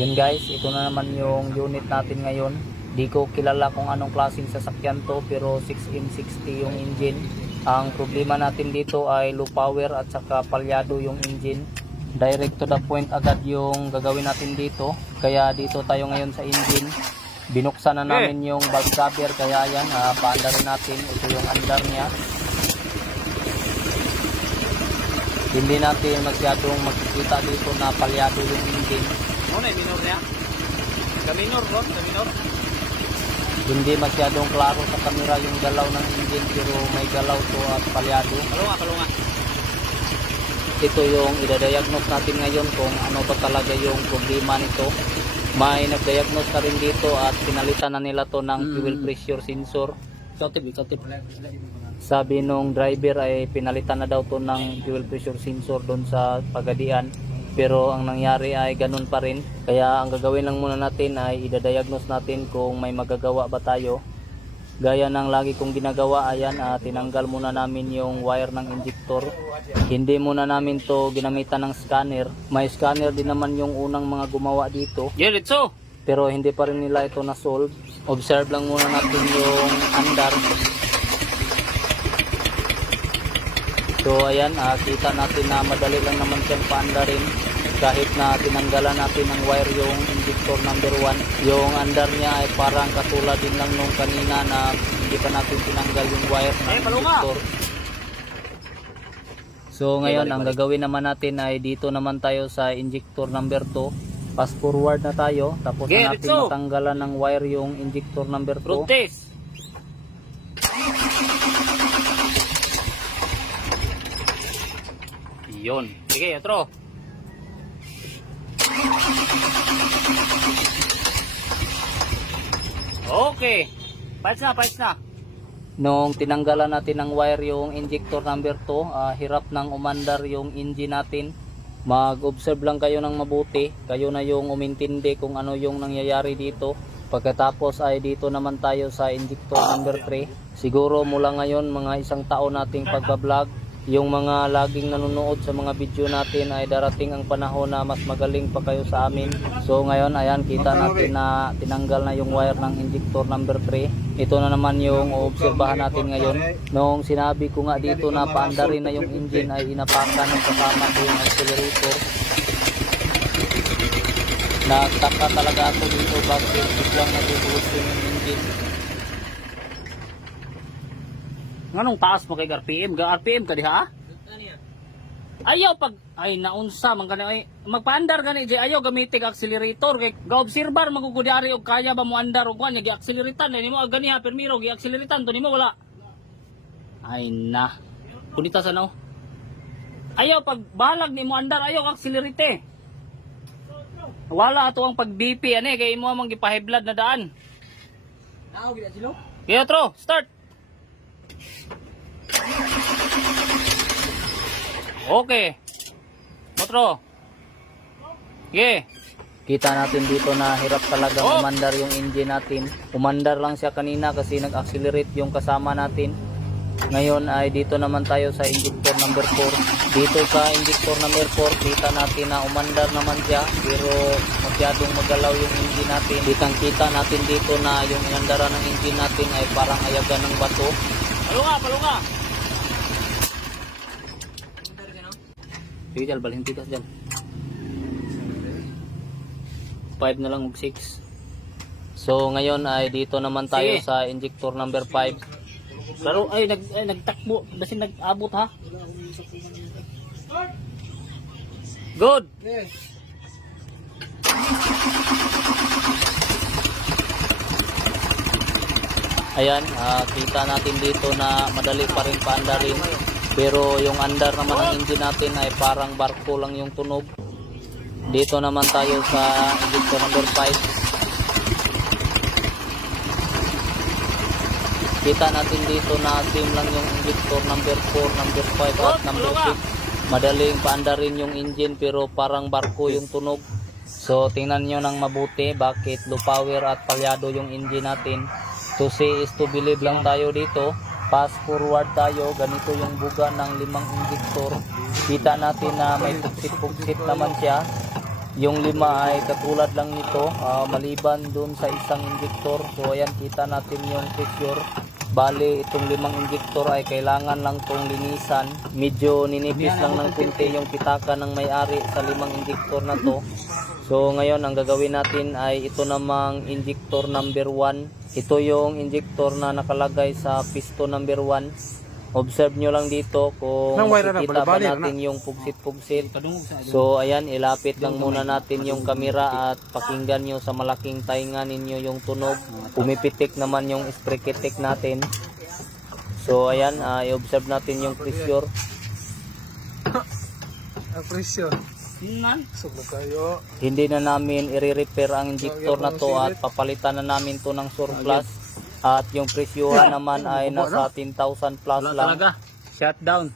Yun guys, ito na naman yung unit natin ngayon. Di ko kilala kung anong klaseng sasakyan to, pero 6M60 yung engine. Ang problema natin dito ay low power at saka palyado yung engine. Direct to the point agad yung gagawin natin dito. Kaya dito tayo ngayon sa engine. Binuksan na namin yung valve cover, kaya yan, paandarin natin. Ito yung andar niya. Hindi natin masyadong makikita dito na palyado yung engine. Ano na minor niya? Kaminor bro, kaminor. Hindi masyadong klaro sa camera yung galaw ng engine, pero may galaw to at palyado. Kalunga. Ito yung idadiagnose natin ngayon kung ano ba talaga yung problema nito. May nagdiagnose na rin dito at pinalitan na nila to ng fuel pressure sensor. Sabi nung driver ay pinalitan na daw to ng fuel pressure sensor doon sa Pagadian. Pero ang nangyari ay ganun pa rin. Kaya ang gagawin lang muna natin ay idadiagnose natin kung may magagawa ba tayo. Gaya ng lagi kong ginagawa, ayan, tinanggal muna namin yung wire ng injector. Hindi muna namin to ginamitan ng scanner. May scanner din naman yung unang mga gumawa dito. Diretso. Pero hindi pa rin nila ito na-solve. Observe lang muna natin yung andar. So ayan, kita natin na madali lang naman siyang paandarin. Kahit na tinanggalan natin ng wire yung injector number 1, yung andar niya ay parang katulad din lang nung kanina na hindi pa natin tinanggal yung wire ng injector. So ngayon, ang gagawin naman natin ay dito naman tayo sa injector number 2. Fast forward na tayo, tapos na natin matanggalan ng wire yung injector number 2. Protest. Yun. Sige, otro. Okay. Pahits na. Nung tinanggalan natin ng wire yung injector number 2, hirap nang umandar yung engine natin. Mag-observe lang kayo ng mabuti. Kayo na yung umintindi kung ano yung nangyayari dito. Pagkatapos ay dito naman tayo sa injector number 3. Siguro mula ngayon, mga isang taon nating pagbablog, yung mga laging nanonood sa mga video natin ay darating ang panahon na mas magaling pa kayo sa amin. So ngayon, ayan, kita natin na tinanggal na yung wire ng injector number 3. Ito na naman yung obserbahan natin ngayon. Nung sinabi ko nga dito na paandarin na yung engine, ay inapakan ng kasama ko yung accelerator. Nagtaka talaga ako dito bakit biglang nagugulos yung engine. Nganong taas mo kay RPM? RPM ka diha? Ayaw pag ay naunsa man gani ay magpaandar gani di ayaw gamitig accelerator kay gaobserbar magugudari og kaya ba mo andar og kanya gi-acceleratan nimo gani ha permiro gi-acceleratan to nimo wala. Ay na. Kunita sa no. Ayaw pag balag nimo andar ayaw accelerate. Wala ato ang pag BP ani kay imo mang gipahigh blood na daan. Nao gid silo. Kaya tro, start. Okay. Otro. Yeah. Kita natin dito na hirap talaga umandar yung engine natin. Umandar lang siya kanina kasi nag-accelerate yung kasama natin. Ngayon ay dito naman tayo sa injector number 4. Dito sa injector number 4, kita natin na umandar naman siya, pero masyadong magalaw yung engine natin. Kita natin dito na yung inandaran ng engine natin ay parang ayagan ng bato. Palunga. Sige, dyan, balhin tikas dyan. 5 na lang, 6. So, ngayon ay dito naman tayo sa injector number 5. Laro, nagtakbo. Basin nag-abot ha. Good. Ayan, kita natin dito na madali pa rin paandarin. Pero yung andar naman ng engine natin ay parang barko lang yung tunog. Dito naman tayo sa injector number 5. Kita natin dito na same lang yung injector number 4, number 5 at number 6. Madaling paandarin yung engine pero parang barko yung tunog. So tingnan nyo ng mabuti bakit low power at palyado yung engine natin. To see is to believe lang tayo dito. Fast forward tayo, ganito yung buga ng 5 injector. Kita natin na may puksit-puksit naman siya. Yung 5 ay katulad lang nito, maliban dun sa isang injector. So ayan, kita natin yung pressure. Bale, itong 5 injector ay kailangan lang tong linisan. Medyo ninipis lang ng kunti yung pitaka ng may-ari sa 5 injector na to. So ngayon, ang gagawin natin ay ito namang injector number 1. Ito yung injector na nakalagay sa piston number 1. Observe nyo lang dito kung makikita ba natin yung pugsit-pugsit. So ayan, ilapit lang muna natin yung kamera at pakinggan nyo sa malaking tainga ninyo yung tunog. Pumipitik naman yung spreketik natin. So ayan, i-observe natin yung pressure. Ang presyo. Man. Subo kayo. Hindi na namin i-repair ang injector na to at papalitan na namin to ng surplus. At yung presyuhan naman ay nasa 10,000 plus lang. Talaga. Shutdown.